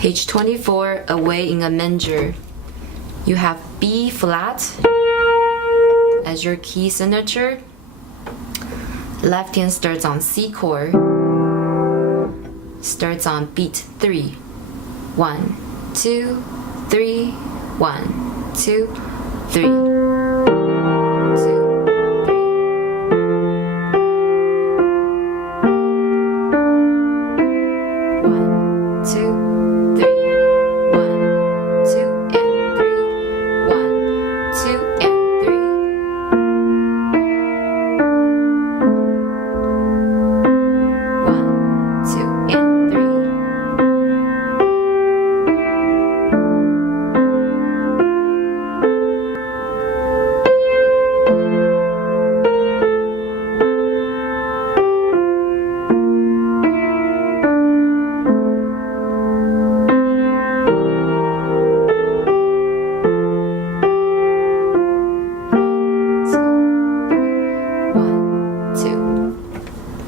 Page 24, Away in a Manger. You have B flat as your key signature. Left hand starts on C chord, starts on beat 3. 1, 2, 3, 1, 2, 3.